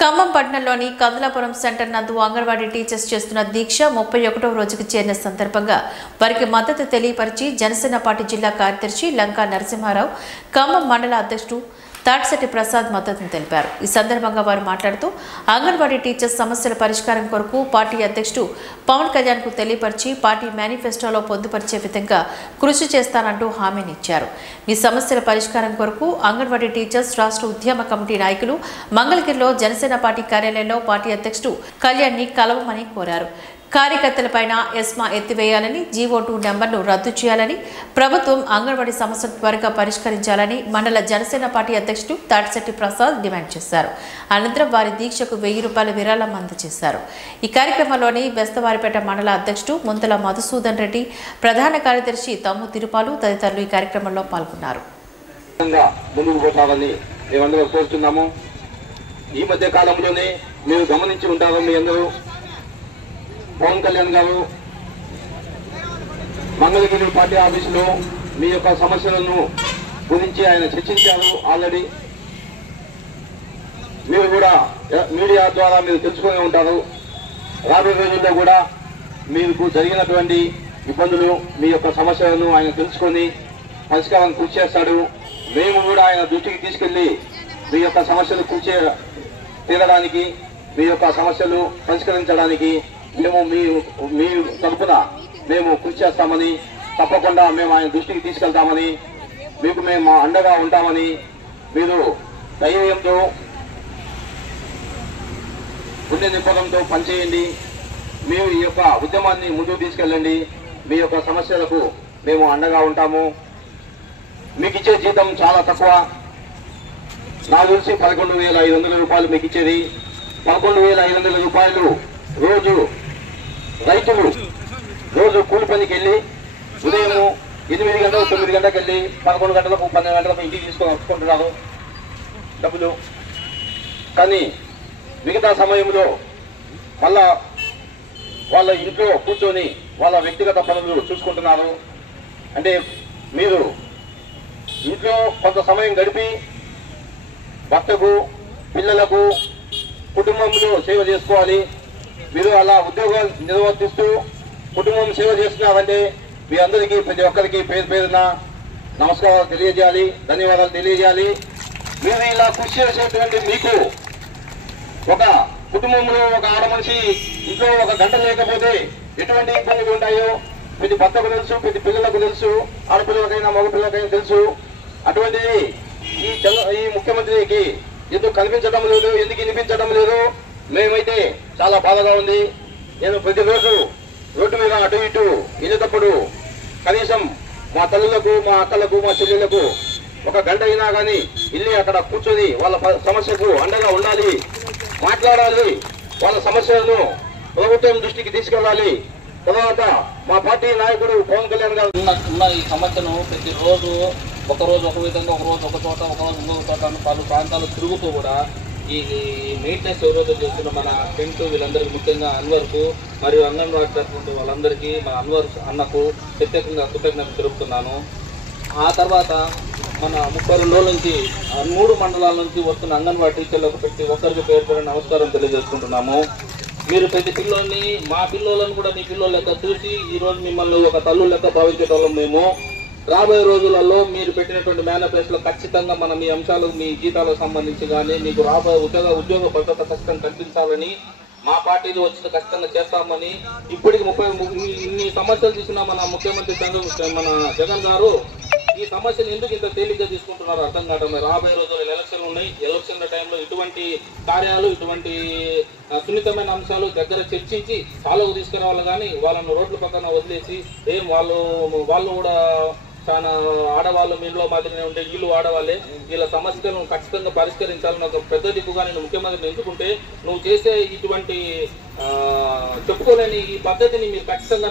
ఖమ్మం పట్టణంలోని కమలాపురం సెంటర్ నందు అంగన్వాడీ టీచర్స్ చేస్తున్న దీక్ష 31వ రోజుకు చేరిన సందర్భంగా వారికి మద్దతు తెలియపరిచి జనసేన పార్టీ జిల్లా కార్యదర్శి లంకా నరసింహారావు, ఖమ్మం మండల అధ్యక్షుడు తాటిశెట్టి ప్రసాద్ మద్దతును తెలిపారు. ఈ సందర్భంగా వారు మాట్లాడుతూ అంగన్వాడీ టీచర్స్ సమస్యల పరిష్కారం కొరకు పార్టీ అధ్యక్షుడు పవన్ కళ్యాణ్ కు తెలియపరిచి పార్టీ మేనిఫెస్టోలో పొందుపరిచే విధంగా కృషి చేస్తానంటూ హామీనిచ్చారు. ఈ సమస్యల పరిష్కారం కొరకు అంగన్వాడీ టీచర్స్ రాష్ట్ర ఉద్యమ కమిటీ నాయకులు మంగళగిరిలో జనసేన పార్టీ కార్యాలయంలో పార్టీ అధ్యక్షుడు కళ్యాణ్ ని కలవమని కోరారు. కార్యకర్తలపైన ఎస్మా ఎత్తివేయాలని, జీవో2 నెంబర్ను రద్దు చేయాలని, ప్రభుత్వం అంగన్వాడీ సమస్యను త్వరగా పరిష్కరించాలని మండల జనసేన పార్టీ అధ్యక్షుడు తాటిశెట్టి ప్రసాద్ డిమాండ్ చేశారు. అనంతరం వారి దీక్షకు 1000 రూపాయల విరాళం అందజేశారు. ఈ కార్యక్రమంలోని బెస్తవారిపేట మండల అధ్యక్షుడు ముంతల మధుసూదన్ రెడ్డి, ప్రధాన కార్యదర్శి తమ్ము తిరుపాలు తదితరులు ఈ కార్యక్రమంలో పాల్గొన్నారు. ఈ మధ్య కాలంలోనే మీరు గమనించి ఉంటారు, మీ అందరూ పవన్ కళ్యాణ్ గారు మంగళగిరి పార్టీ ఆఫీసులో మీ యొక్క సమస్యలను గురించి ఆయన చర్చించారు. ఆల్రెడీ మీరు కూడా మీడియా ద్వారా మీరు తెలుసుకుని ఉంటారు. రాబోయే రోజుల్లో కూడా మీకు జరిగినటువంటి ఇబ్బందులు, మీ యొక్క సమస్యలను ఆయన తెలుసుకొని పరిష్కారం కృషి చేస్తాడు. మేము కూడా ఆయన దృష్టికి తీసుకెళ్లి మీ యొక్క సమస్యలు తీరడానికి, మీ యొక్క సమస్యలు పరిష్కరించడానికి మేము మీ తరఫున మేము కృషి చేస్తామని, తప్పకుండా మేము ఆయన దృష్టికి తీసుకెళ్తామని, మీకు మేము అండగా ఉంటామని మీరు ధైర్యంతో గుండె నింపడంతో పనిచేయండి. మీరు ఈ యొక్క ఉద్యమాన్ని ముందుకు తీసుకెళ్ళండి. మీ యొక్క సమస్యలకు మేము అండగా ఉంటాము. మీకు ఇచ్చే జీతం చాలా తక్కువ. నాకు తెలిసి 11,500 రూపాయలు మీకు ఇచ్చేది. 11,500 రూపాయలు రోజు రైతులు రోజు కూలి పనికి వెళ్ళి ఉదయం 8 గంటలకు 9 గంటలకు వెళ్ళి 11 గంటలకు 12 గంటలకు ఇంటికి తీసుకుంటున్నారు డబ్బులు. కానీ మిగతా సమయంలో మళ్ళా వాళ్ళ ఇంట్లో కూర్చొని వాళ్ళ వ్యక్తిగత పనులు చూసుకుంటున్నారు. అంటే మీరు ఇంట్లో కొంత సమయం గడిపి భర్తకు, పిల్లలకు, కుటుంబంలో సేవ చేసుకోవాలి. మీరు అలా ఉద్యోగం నిర్వర్తిస్తూ కుటుంబం సేవ చేస్తున్నారంటే మీ అందరికీ, ప్రతి ఒక్కరికి పేరు పేరున నమస్కారాలు తెలియజేయాలి, ధన్యవాదాలు తెలియజేయాలి. మీరు ఇలా కృషి చేసేటువంటి మీకు ఒక కుటుంబంలో ఒక ఆడ మనిషి ఇంట్లో ఒక గంట లేకపోతే ఎటువంటి ఇబ్బందులు ఉంటాయో ప్రతి భర్తకు తెలుసు, ప్రతి పిల్లలకు తెలుసు, ఆడపిల్లలకైనా మగపిల్లలకైనా తెలుసు. అటువంటిది ఈ ముఖ్యమంత్రికి ఎందుకు కనిపించడం లేదు, ఎందుకు వినిపించడం లేదు? మేమైతే చాలా బాధగా ఉంది. నేను ప్రతిరోజు రోడ్డు మీద అటు ఇటు వెళ్ళేటప్పుడు కనీసం మా తల్లులకు, మా అక్కలకు, మా చెల్లెళ్లకు ఒక గంట అయినా కానీ వెళ్ళి అక్కడ కూర్చొని వాళ్ళ సమస్యకు అండగా ఉండాలి, మాట్లాడాలి, వాళ్ళ సమస్యలను ప్రభుత్వం దృష్టికి తీసుకెళ్ళాలి. తర్వాత మా పార్టీ నాయకుడు పవన్ కళ్యాణ్ గారు ఉన్న ఈ సమస్యను ప్రతిరోజు ఒకరోజు ఒక విధంగా, ఒకరోజు ఒక చోట, ఒకరోజు ఇంకొక చోట పలు ప్రాంతాలు తిరుగుతూ కూడా ఈ మెయింటెనెన్స్ ఎవరైతే చేస్తున్న మన ఫ్రెండ్స్ వీళ్ళందరికీ, ముఖ్యంగా అన్వర్కు మరియు అంగన్వాడీ తరఫున వాళ్ళందరికీ, మన అన్వర్ అన్నకు ప్రత్యేకంగా కృతజ్ఞతలు తెలుపుతున్నాను. ఆ తర్వాత మన 32 రోజుల నుంచి 3 మండలాల నుంచి వస్తున్న అంగన్వాడీ టీచర్లకు పెట్టి ఒక్కరికి పేరు నమస్కారం తెలియజేసుకుంటున్నాము. మీరు ప్రతి పిల్లోని, మా పిల్లోలను కూడా మీ పిల్లల లెక్క చూసి ఈరోజు మిమ్మల్ని ఒక తల్లు లెక్క భావించేటోళ్ళం మేము. రాబోయే రోజులలో మీరు పెట్టినటువంటి మేనిఫెస్టోలో ఖచ్చితంగా మన మీ అంశాలు, మీ జీతాలకు సంబంధించి కానీ మీకు రాబోయే ఉద్యోగ భద్రత ఖచ్చితంగా కల్పించాలని, మా పార్టీలో వచ్చిన ఖచ్చితంగా చేస్తామని, ఇప్పటికి ఇన్ని సమస్యలు తీసుకున్న మన ముఖ్యమంత్రి మన జగన్ గారు ఈ సమస్యను ఎందుకు ఇంత తేలిగ్గా తీసుకుంటున్నారో అర్థం కావడం. రాబోయే రోజుల్లో ఎలక్షన్లు ఉన్నాయి. ఎలక్షన్ల టైంలో ఇటువంటి కార్యాలు, ఇటువంటి సున్నితమైన అంశాలు దగ్గర చర్చించి సాలకు తీసుకురావాలి. కానీ వాళ్ళను రోడ్ల పక్కన వదిలేసి వాళ్ళు కూడా చాలా ఆడవాళ్ళు మీలో మాదిరినే ఉంటే వీళ్ళు ఆడవాళ్ళే, వీళ్ళ సమస్యలను ఖచ్చితంగా పరిష్కరించాలని ఒక పెద్ద దిక్కుగా నేను ముఖ్యమంత్రిని ఎంచుకుంటే నువ్వు చేసే ఇటువంటి చెప్పుకోలేని ఈ పద్ధతిని మీరు ఖచ్చితంగా